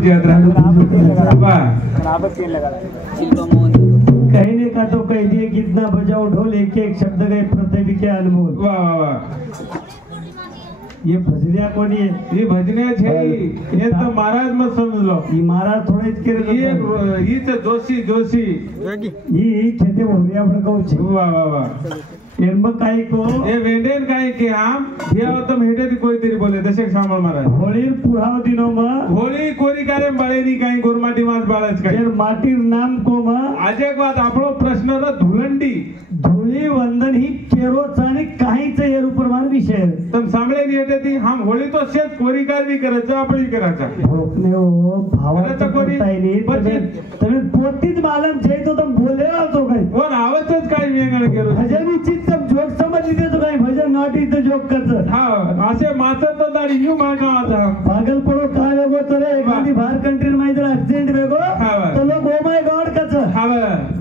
राबत यात्रा कहने का तो कह दिए कितना बजाओ ढोल एक एक शब्द गए पृथ्वी के अनमोल। वाह वाह वाह ये भजनिया कोणी है? ये भजनिया छे ये तो महाराज मत समझ लो ये महाराज थोड़े के ये तो जोशी जोशी ये खेते भोरिया बड़काऊ छे। वाह वाह वाह एनम काही को ये वेंडेन काही के आम या तो हेटे दी कोई तेरी बोले दशक सांभळ महाराज होळी पुराव दिनो में होळी कोरी कारे बाळेनी काही गोरमाटी मास बाळच काही यार माटी नाम को में आज एक बात आपलो प्रश्न र धुलंडी धुळी वंदन ही केरोच आणि काहीच यार प्रमाण विषय तुम सांभळे नी हेटे ती हम होळी तो शेत कोरी कार भी करायचं आपण करायचा भोकने हो भावाचं कोणताय नाही तुम्ही पोतीच मालम छे तो तुम बोले तो काही वर आवतच काही मेंगण केलो भजन चित्त जोक समझली दे तो काही भजन नॉट इज द जोक करत हा असे मात्र तो दाडी यू मारना आता पागल पडो काय वेगो तरे एखादी बाहेर कंट्री मध्ये जर ऍक्सिडेंट वेगो तो लोग ओ माय गॉड कच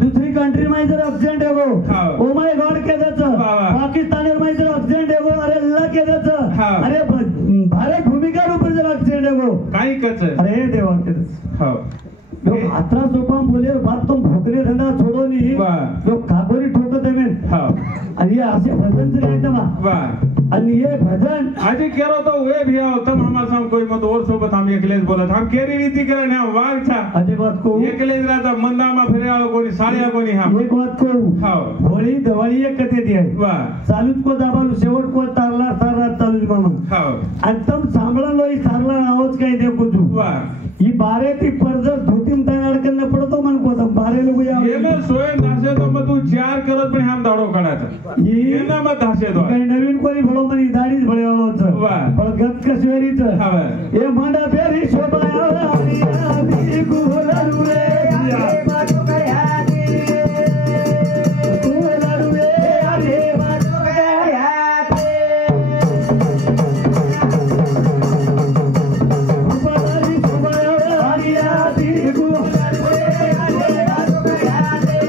दुसरी कंट्री मध्ये जर ऍक्सिडेंट वेगो ओ माय गॉड केदच पाकिस्तान मध्ये जर ऍक्सिडेंट वेगो अरे अल्लाह केदच अरे भारत भूमिका ऊपर जर ऍक्सिडेंट वेगो काही कच अरे देवा केदच हो जो आत्रा सोपा बोले बात तुम भोकरे धंदा छोड़ो नहीं जो काकोरी ठोकत है मैं आणि ये असे भजन से लेता मा वाह आणि ये भजन आज केरो तो वे भी आओ तम हमार साम कोई मत और सोबत हम एकलेज बोलत हम केरी रीति करे ने वाग था अजे बात को एकलेज राता मंदा मा फिरे आलो कोनी साड़िया कोनी हम एक बात को हां होळी दिवाळी एक कथे दी आहे वाह चालूच को दाबालू शेवट को तारला तारा चालू मामा हां आणि तम सांभळलो ही सारला आवाज काय देखो तू वाह ही बारे ती परजर धोतीम तयार अडकन पडतो मन को तम बारे लोग या ये ना सोय दासे तो मत तू चार करत पण हम दाडो काढायचा ये ना मत दासे तो काही नवीन कोणी भलो मनी दाढीच भळेवालो होत वाह पण गत कशवेरीच हां ए मांडा फेरी शोभा आली आली गुहलरू रे बाजू कया दे गुहलरू रे आले बाजू कया दे बाजारी शोभा आली आली गुहलरू रे आले बाजू कया दे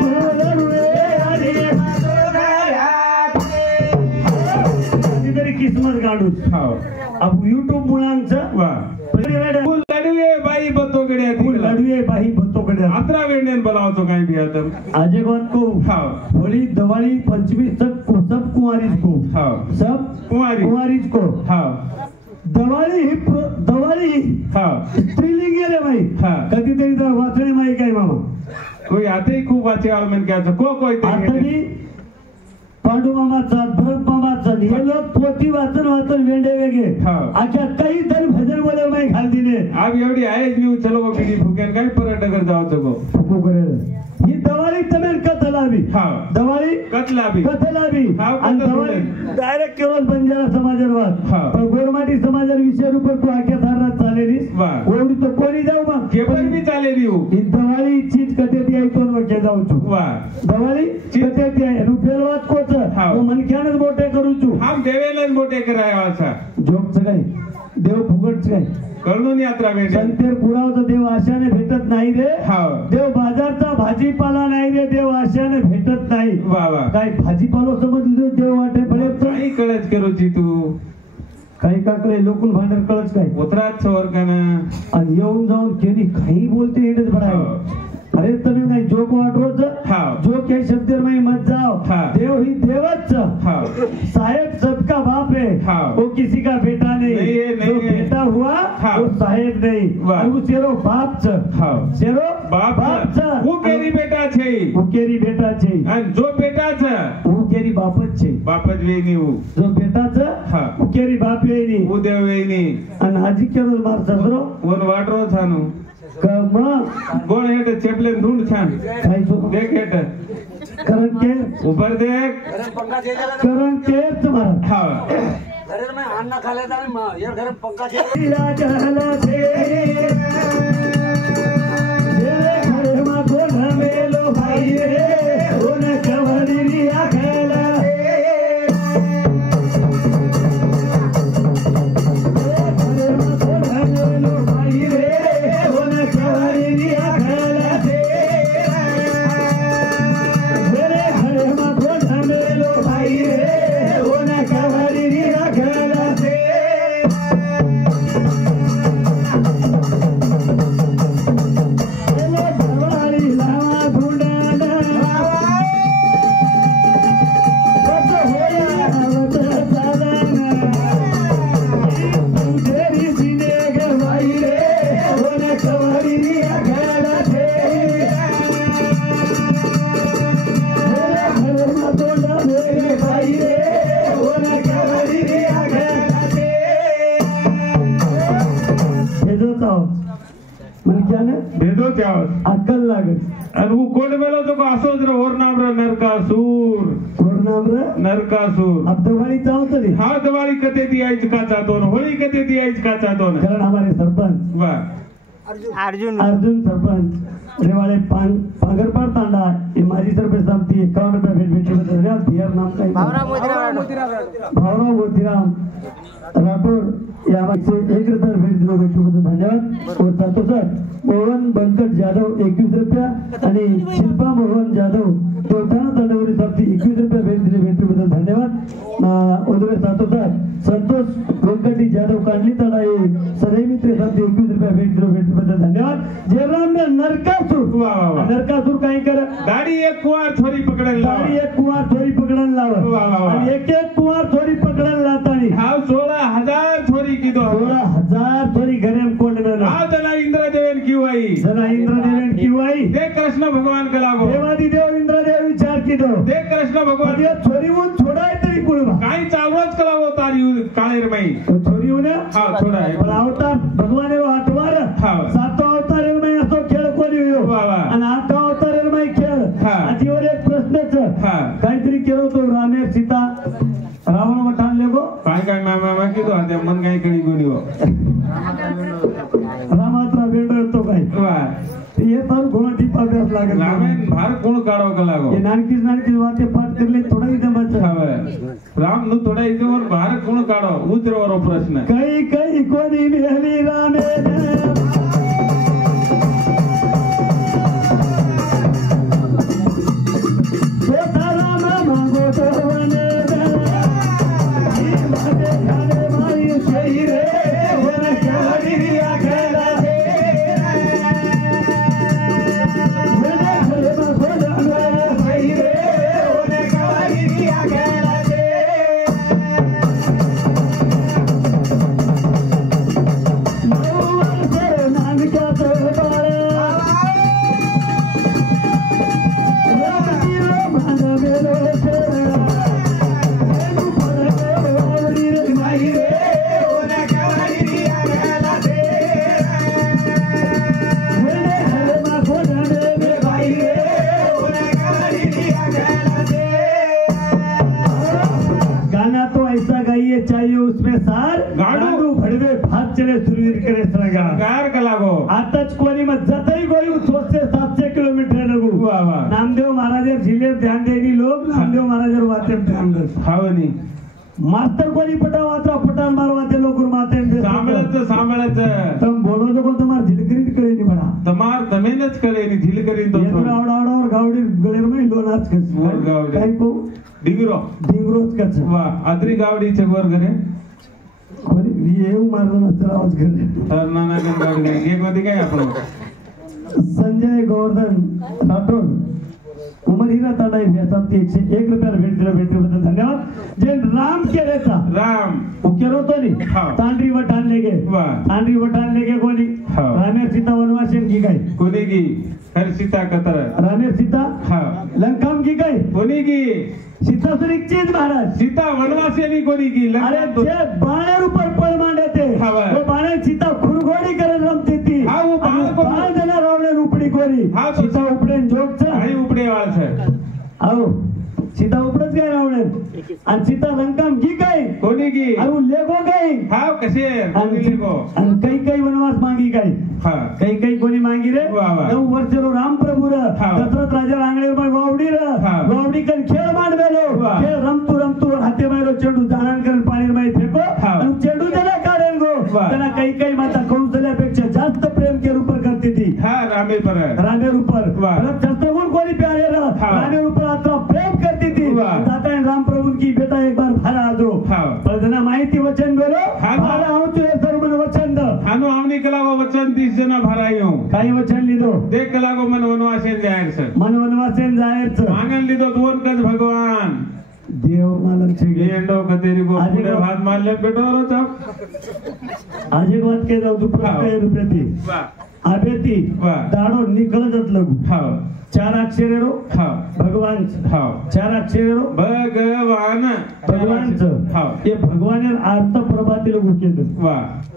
गुहलरू रे आले बाजू कया दे मेरी किस्मत काढू हां अब YouTube मुळांचं वाह फुल लडवे बाई बत्तोकडे फुल लडवे बाई बत्तोकडे अत्रा वेंडेन बोलावतो काही भी आता आज एक बात को हां होली दिवाली पंचमी सब कुंवारीज को हां सब कुंवारीज को हां दिवाळी हां स्त्रीलिंग रे भाई हां कधीतरी तर वाचणे माही काय मामा कोई आते खूप वाचे आल मन क्या को कोई आता पांडू मामाचा भरत मामाचा हे लोक पोती वाचन वेंडे वेगे आख्या काही तरी भजन बोले माही घाल दिले आप एवढी आहेच न्यू चलो गो बिडी फुकेन काय पर्यटक जाओ चको फुकू करेल ही दिवाळी तमेन कथलावी हां दिवाळी कथलावी आणि दिवाळी डायरेक्ट केवळ बंजारा समाजावर पण गोरमाटी समाजार विषय रूप तू आख्या धारणात चालेली एवढी तो कोणी जाऊ मग केवळ बी चालेली हो ही दिवाळी चीज कथे ती आई तोन वके जाऊ छु वाह दिवाळी कथे ती आई रुपेलवात कोच मनक्यानच मोठे करू छु हम देवेलच मोठे कराया असा जोकच काय देव फुगटच काय कळून यात्रा भेट संतेर पुरावतो देव आशाने भेटत नाही रे देव बाजारचा भाजीपाला नाही रे देव आशाने भेटत नाही वा वा काय भाजीपालो समजलो देव वाटे भले काही कळच करूची तू काही काकडे लोकल भांडर कळच काय उतराच सवर का ना आणि येऊन जाऊन केली काही बोलते हेडच बडाय अरे तुम्ही नाही जोक वाटरोच जोक हे शब्दर में मत जाओ देव ही देवच साहेब सबका बाप है वो किसी का बेटा नहीं जो बेटा हुआ वो साहेब नहीं वो शेरो बाप शेरो बाप वो केरी बेटा छे वो केरी बेटा छे आणि जो बेटा छ वो केरी बापच छे बापच वेनी वो जो बेटा छ वो केरी बाप वेनी वो देव वेनी आणि आजी केरो मार सदरो वन वाटरो थानो कमा गोण हेट चेपलेन ढूंढ छान काय तो देख हेट करण के ऊपर देख करण के तुम्हारा हां अरे मैं अन्ना खा लेता हूं यार घर में पंखा चल जहला से ये घर में गोल मेलो भाई रे ओन कवरी रिया खेला आहोत म्हणजे क्या ना भेदो त्यावर अक्कल लागत आणि वो कोण बेलो तो का असोच रे और नाम रे नरकासूर और नाम रे नरकासूर अब दिवाली चाहो तरी हाँ दिवाली कते दियाच का चाहतो न होली कते दियाच का चाहतो न कारण हमारे सरपंच वाह अर्जुन सरपंच रेवाड़े पांगरपाड़ तांडा ये माजी सरपंच साहब थी 51 रुपए भेट भेट बिहार नाम का भावराव मोतीराम राठौड़ या से 1 रुपया भेट दिलो भेट धन्यवाद और सातो सर मोहन बंकट जाधव 21 रुपया आणि शिल्पा मोहन जाधव दोघांना तांडावरी साहेब 21 रुपया भेट दिले भेट धन्यवाद उदरे सातो सर संतोष वेंकटी जाधव कांडली तांडा ये सदै मित्र साहेब 21 रुपया भेट दिलो भेट धन्यवाद जयराम ने नरकासुर नरकासुर काही कर गाडी एक कुवार थोडी पकडन लाव गाडी एक कुवार थोडी पकडन लाव आणि एक कुवार थोडी पकडन लातानी हाव 16000 थोडी किदो 16000 थोडी घरेम कोण न हाव जना इंद्रदेवन किवाई जना इंद्रदेवन किवाई ते कृष्ण भगवान के लागो देवादी देव इंद्रदेव विचार किदो ते कृष्ण भगवान ये छोरी उन छोडाय तरी कुळवा काही चावरच कलावो तारी काळेर माई छोरी उन हाव छोडाय पण अवतार भगवाने आठवार सातो अवतार में असो खेळ कोणी हो आणि आठवा अवतार में खेळ आजीवर एक प्रश्नच काहीतरी केलो तो रामे सीता रावण वठान लेगो काय मामा किदो आते मन काही कडी गोनी हो रामात्रा वेळ तो काय वाह ये तर घोड़ा टिपा बेस लागल रामेन भार कोण काढो का लागो ये नानकीच वाते पाठ करले थोडा ही जमत हवे राम नु थोडा इथवर भार कोण काढो उतरवरो प्रश्न कई कई कोणी मेली रामे चाहिए उसमें सार गाडू भडवे भात चले सुरवीर करे सरकार का लागो आताच कोणी मत जतई गोई 600-700 किलोमीटर लगू नामदेव महाराज जिल्हे ध्यान देनी लोग नामदेव महाराज वाते ध्यान दे हावनी मास्टर कोणी पटा वात्रा पटान मार वाते लोग माते सांभाळत तुम बोलो तो कोण तुम्हार झिलकरीत करे नी बडा तुम्हार तमेनच करे नी झिलकरीत तो आवडावडावर गावडी गळेर मै लोनाच कस काय को डिंगरोच कच वाह आदरी गावडीचे वर घरे कोणी येऊ मारला आवाज करे नाना गावडी एक मध्ये काय आपण संजय गोवर्धन राठोड उमर हिरा ताडा यासाठी 101 रुपया भेटबद्दल धन्यवाद जे राम केलेचा राम उकेरो तो नी तांडरी वठान लेगे तांडरी वठान लेगे कोणी रामे सीता वनवासन की काय कोणी की हर सीता कतर रामे सीता लंकाम की काय कोणी की सीता सुरक्षित महाराज सीता वनवासी कोणी की अरे जे बाणेर ऊपर पळ मांडते वो बाणे सीता खुरगोडी करे रमती ती वो बाण जना रावणे उपडी कोरी सीता उपडे जोक छ आणि उपडे वाळ छ आओ सीता उपडच काय रावणे आणि सीता लंकाम की काय कोणी की अरे लेगो काय हाव कसे कोणी लेगो आणि काही वनवास मागी काय काही कोणी मागी रे 9 वर्षरो राम प्रभु रे दशरथ राजा रांगणे मा वावडी रे वावडी कर खेळ मांडवेलो खेळ रमतू हाते मायरो चेंडू जाणन कर पाणी माई फेको आणि चेंडू त्याला काढेल गो त्याला काही माता कौशल्यापेक्षा जास्त प्रेम के ऊपर करती थी रामे ऊपर जास्त गुण कोणी प्यारे रे रामे ऊपर अത്ര प्रेम करती थी दाता राम प्रभु की बेटा एक बार भाला आजो पर जना माहिती वचन बोलो भाला हूं तुझे सर्व वचन द हानो आवनी कलागो वचन 30 जना भरायो काही वचन लिदो देख कलागो मन वनवासेन जायर सर मन वनवासेन जायर सर मांगन लिदो 2 गज भगवान देव मालक छे गेंडो कतेरी को पुढे हात मारले पेटोरो चप आज एक बात के जाऊ तू रुपये ती वाह आबेती दाडो निकळत लगू चार अक्षरेरो भगवान 4 अक्षरेरो भगवान ये भगवान अर्थ प्रभातील गुकेत वा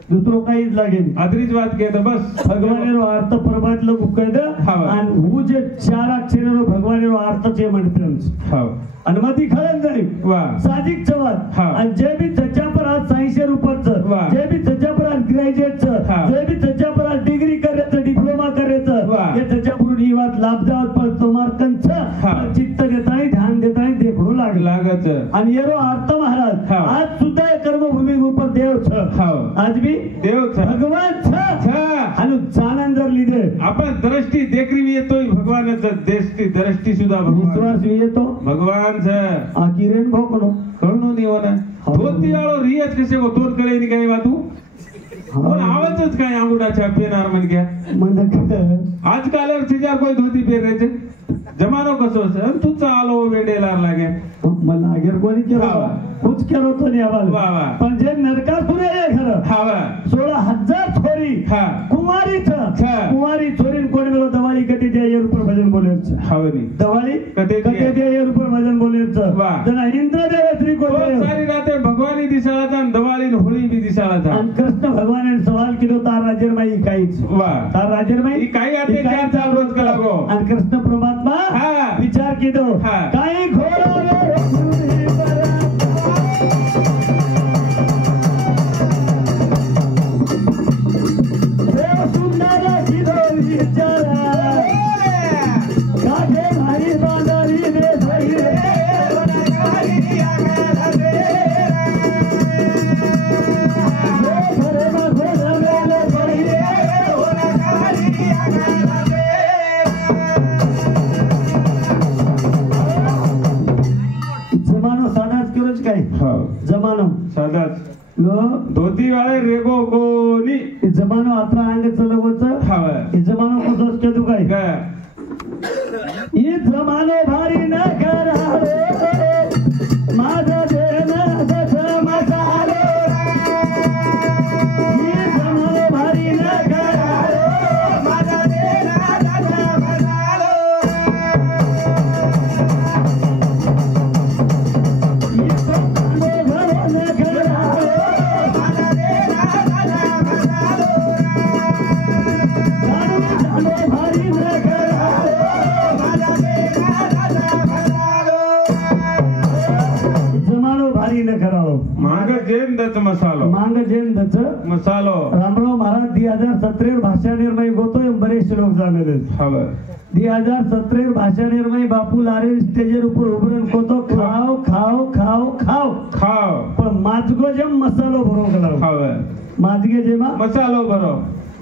दुसरो काहीच लागेल आदरीच बात केत बस भगवानेरो अर्थ प्रभातलो गुकेत आणि हु जे 4 अक्षरेरो भगवानेरो अर्थचे म्हणतात आणि मग ती खरंच नाही साधिक चवात आणि जे बी त्याच्यापर आज 600 रुपयाचं जे बी त्याच्यापर आज ग्रॅज्युएटचं जे बी त्याच्यापर आज डिग्री करायचं डिप्लोमा करायचं हे त्याच्याकडून ही वाट लाभ जावत पण तुम्हाला चित्त देताय ध्यान देताय देखणू लागत आणि येरो अर्थ महाराज आज सुद्धा कर्मभूमी ऊपर देव छ आज भी देव छ भगवान छ आणि जाणन जर लिदे आपण दृष्टी देखरी येतोय भगवानाचं दृष्टी दृष्टी सुद्धा विश्वास येतो भगवान आ किरण भोकनो कळनो नाही होना धोती वाळो रियाज कसे हो तोर कळे नि काय वातू पण आवाजच काय अंगुडाच्या पेनार म्हण घ्या आजकाल तिच्या कोई धोती पेरायचे जमानो कसो असेल तू चालो वेडेला लागे मला अगर कोणी केलं कुछ केलो तो नाही आवाज पण जे नरकासुर आहे खरं 16,000 छोरी कुमारी छोरी कोणी मला दवाळी कधी द्या रुपये भजन बोलायचं हावनी दवाळी कधी द्या रुपये भजन बोलायचं जण इंद्रदेव श्री कोणी सारी राते भगवानी दिसाळाचा आणि दवाळी होळी बी दिसाळाचा आणि कृष्ण भगवानाने सवाल केलो तार राजेरमाई काहीच तार राजेरमाई काही आते काय चाल रोज कला गो आणि कृष्ण परमात्मा विचार केलो काही घोडा जमानो साधाच धोती वाले रेगो कोनी जमानो आता अंग चलवच जमानो कसं असते तू काय जमानो भारी न माझा देन मसालो जमानो भारी न माझा देन मसालो मांग जेन दच मसालो रामराव महाराज 2017 भाषा निर्मय गोतो बरेचसे लोक जाणले 2017 भाषा निर्मय बापू लारे स्टेजर ऊपर उभरण कोतो खाओ खाओ खाओ खाओ खाओ पण माजगो जेम मसालो भरो गला खाव माजगे जेमा मसालो भरो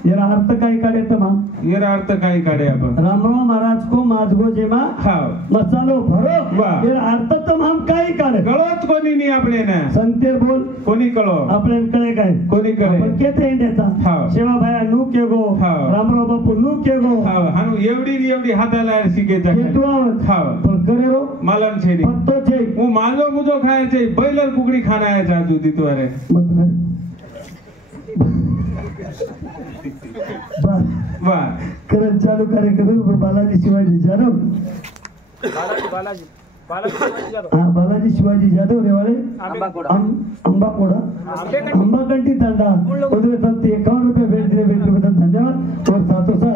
यार अर्थ काही काढे तमा यार अर्थ काही काढे आपण रामराव महाराज को माजगो जेमा मसालो भरो यार अर्थ तम हम काही काढे कळत कोणी नाही आपले ना संते बोल कोणी कळो आपल्यान कळे काय कोणी कळे पण केते इंडियाचा सेवा भाया नू के गो रामराव बापू नू के गो हानु एवढी हाताला शिकेचा पण करे रो मालम छेरी पत्तो छे હું માંગો મુજો ખાય છે બોઈલર કુકડી ખાના છે જુદી તોરે वाह करत चालू कार्यक्रम बालाजी शिवाजी जाधव बालाजी शिवाजी जाधव रेवाळे अंबाकोडा अंबाकंटी तांडा उदय संत 51 रुपये भेट दिले भेट बदल धन्यवाद और साथों साथ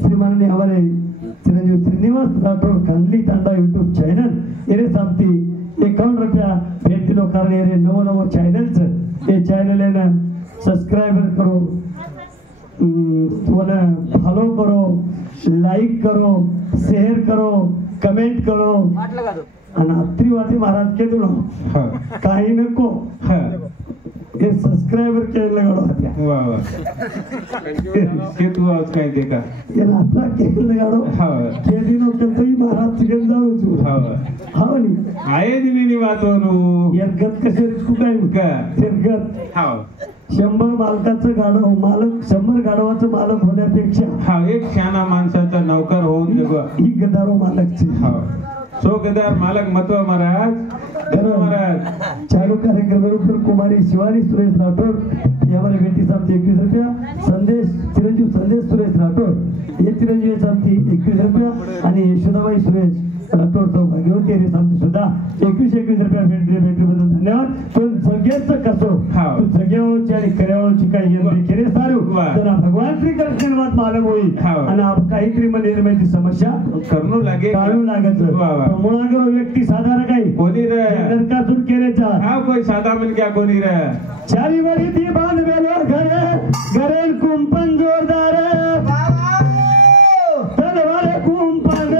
श्रीमाननीय हमारे चिरंजीव श्रीनिवास राठौर कांडली तांडा यूट्यूब चैनल ये सामती 51 रुपया भेट दिलो कारण ये नवो चैनल ये चैनल है ना सब्सक्राइबर करो तुम्हारा फॉलो करो लाइक करो शेयर करो कमेंट करो आणि अत्रिवादी महाराज के तुला काही नको हे सबस्क्राइबर केले गाडो वाह वाह के तू आज काय देखा ये आपला केले गाडो के दिनो कतई महाराज चिकन जाऊ छु हाव नी आये दिनी वातोनु यरगत कसे तू काय का यरगत हाव 100 मालकाचं गाडव मालक 100 गाडवाचं मालक होण्यापेक्षा एक शाना माणसाचा नौकर होऊन ही गदारो मालकची सो गदार मालक महत्व महाराज चालू कार्यक्रम पर कुमारी शिवानी सुरेश राठौर ये हमारे बेटी साहब 21 रुपया संदेश चिरंजीव संदेश सुरेश राठौर हे चिरंजीवी सांगती 21 रुपया आणि यशोदाबाई सुरेश डॉक्टर सौभाग्यवती यांनी सांगते सुद्धा 21 रुपया भेटल्याबद्दल धन्यवाद. पण जगेच कसो जगेवळची आणि करेवळची काही खेरे सारू त्यांना भगवान श्री कृष्ण बात मालूम होई आणि काहीतरी निर्माती समस्या करणू लागे काढू लागत मुळागर व्यक्ती साधारण काही कोणी रे नरकातून केलेचा हा कोई साधा मिल क्या कोणी रे चारी वरी ती बांध बेलो घरे कुंपन जोरदार तलवार कुंपन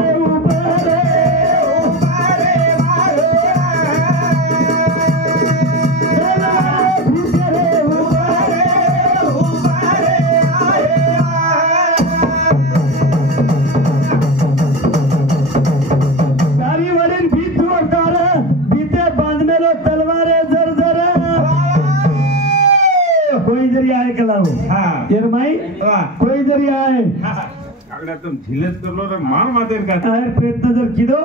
कोई जरी आहे तुम झिलत करलो रे मार मातेर का प्रयत्न जर किदो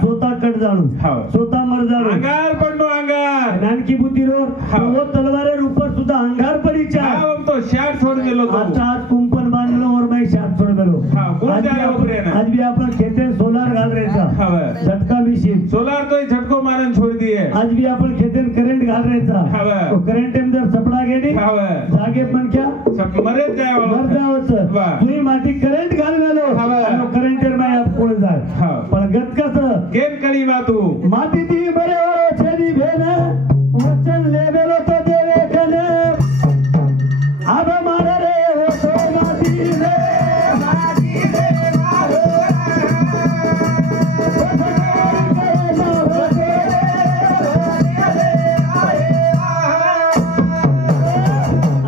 स्वतः कट जाणू स्वतः मर जाणू अंगार पडलो अंगार नानकी बुद्धी रोड वो तलवारे ऊपर सुद्धा अंगार पडीचा तो शाट छोड़ दिलो तो आता आज कुंपण बांधलो और मैं शाट छोड़ दिलो आज भी आपण खेते सोलार घाल रेचा झटका मशीन सोलार तो झटको मारन छोड़ दिए आज भी आपण खेते करंट घाल रेचा तो करंट में जर सपडा गेली जागे पण क्या मरे जाय मर जावच तुम्ही माती करंट घाल गेलो करंट में आप पुढे जाय पण गत कसं गेम कळी वातू माती ती बरे छेदी भेन वचन लेवेलो तो देवे कने अब मारे रे हो तो माती रे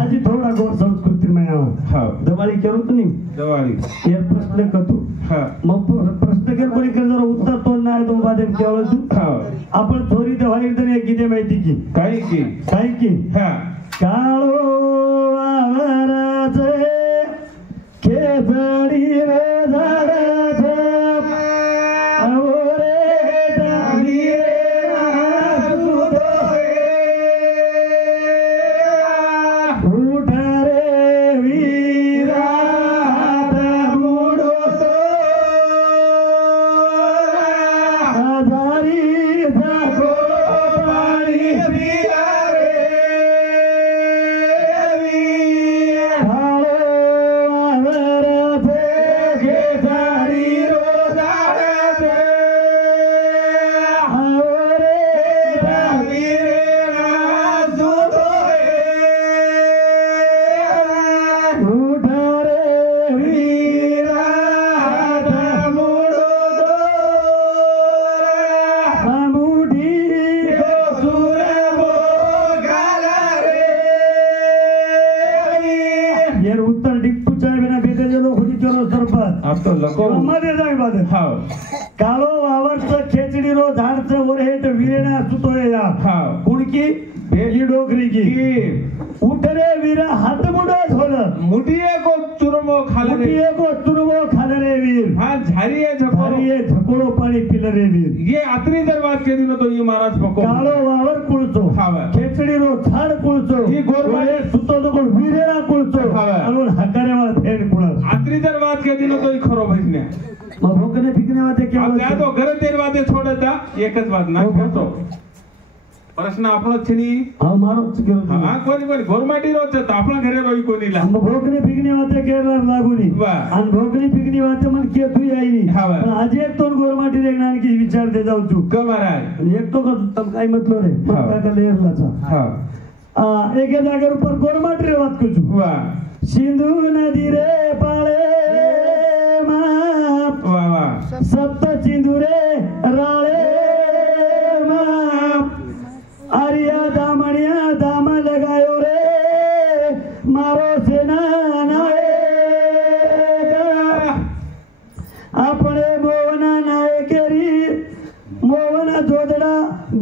आज थोड़ा गोर संस्कृती में आवा दवाळी करू तुम्ही दवाळी हे प्रश्न करतो मग प्रश्न केला कोणी केलं जरा उत्तर तो नाही तो बादे केवळ तू आपण थोडी दवाळी तर एक गीते माहिती की काय की काळो आवराचे खेचडी रे झाडाचे आवरे डाळी रे उठा रे वीरा हात मोडो आजारी जागो पाणी पिला रे उत्तर डिप्पूच्या बिना भेटेलो होती चलो सरपंच अब तो लको मध्ये जाय बाद काळो वावरचं खेचडी रो झाडचं वर हेट विरेना सुतोय या कुणकी ही डोकरी की उठ रे वीर हात मुडो झोल मुठिये को चुरमो खाले मुठिये को चुरमो खाले रे वीर हाँ झारिये झकोळो पाणी पिले रे वीर ये अत्री दरबार के दिन तो ये महाराज पको काळो वावर कुळचो खेचडी रो झाड कुळचो ही गोरवाळे सुतो तो विरेना कुळचो आणि हकारे वाला फेड कुळस अत्री दरबार के दिन तो खरो भजने मग भोकने फिकने वाते क्या अब त्या तो घर तेर वाते छोड़ता एकच बात ना करतो प्रश्न आपलो छनी हा मारो चुकेलो हा कोणी गोरमाटी रोच आपला घरे रोई कोणीला भोकने फिकने वाते केरला लागुनी आणि भोकने फिकने वाते मन के तू आईनी पण आज एक तोन गोरमाटी देखणार की विचार दे जाऊ तू क महाराज एक तो तम काय मतलब रे का लेरलाचा एक जागर ऊपर गोरमाटी रे बात कुछ सिंधु नदी रे पाळे माप सप्त सिंधु रे राळे माप आर्या दामणिया दाम लगायो रे मारो सेना नाए अपने मोवना नाए केरी मोवना जोदड़ा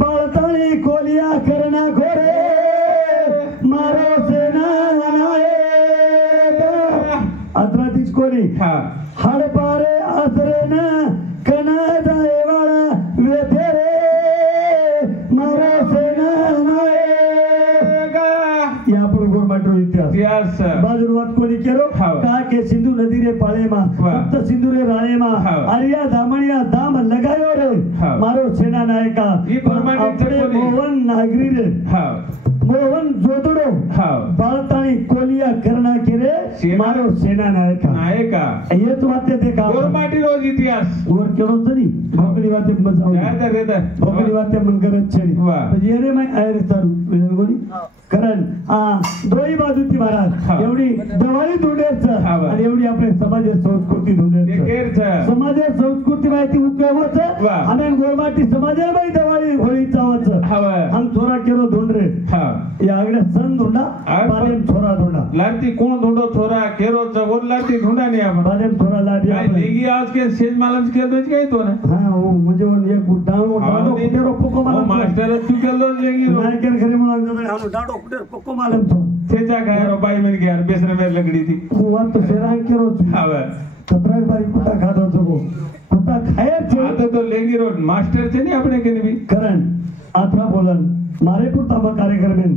बाळताळी कोलिया करना घोरे मारो सेना नाए अद्रातीच कोली हडपारे आसरे ना कना जाए वाला वेथे रे मारो सेना नाए या आपण गोरमाटो इतिहास इतिहास बाजूर વાત કોની કેરો હા. કા કે સિંધુ નદી રે પાળેમાં વાહ. સપ્ત સિંધુ રે રાળેમાં હા. આર્યા દામણિયા દામ લગાયો રે હા. મારો સેના નાયકા ઈ પરમાનન્ટ આપણે કોની? મોહન નાગરી રે હા મોહન જોતડો હા બાળતાણી કોલિયા કરના કેરે સેના- મારો સેના નાયકા નાયકા એ તો વાતે દેખા ગોરમાટીનો જ ઇતિહાસ ઓર કેરો છરી ભોકડી વાતે મજા આવે જાતા રહેતા ભોકડી વાતે મન કરે છે વાહ. પછી એને મેં આયર તારું વેલગોની કરણ આ દોઈ બાજુથી महाराज હા. एवढी दिवाळी धुंडेर છે હા, વાહ. અને એવढी આપણે સમાજે સંસ્कृती धुंडेर તે છે કેર છે समाजे संस्कृती माहिती उपयोग છે વાહ. અને गोरमाटी समाजे भाई दिवाळी होळी चावत છે હવે हम छोरा केरो धुंडरे હા या आगडे सन धुंडा આ बालेम छोरा धुंडा લાડતી કોણ ધૂંડો છોરા કેરો છે ઓર લાડતી ઢूंढा नहीं आपण बालेम छोरा लाडी काय लेगी आज के सेज मालम के दो काय तो ना हा हो म्हणजे एक डाणो डाणो कुटेरो पक्को ओ मालम मास्टर तू केलो लेगी रो नायकर घरी म्हणून हानो डाणो कुटेरो पक्को मालम तो सेजा काय रो बाई मन यार बेसरे में लगड़ी थी वात तो सेरांग केरो હવે कतराक बारी कुटा खातो तो कुटा खाय छे આ તો લેगी રો मास्टर છે ને આપણે કે નહીં करण आत्रा बोलन मारे पुरता कार्यक्रम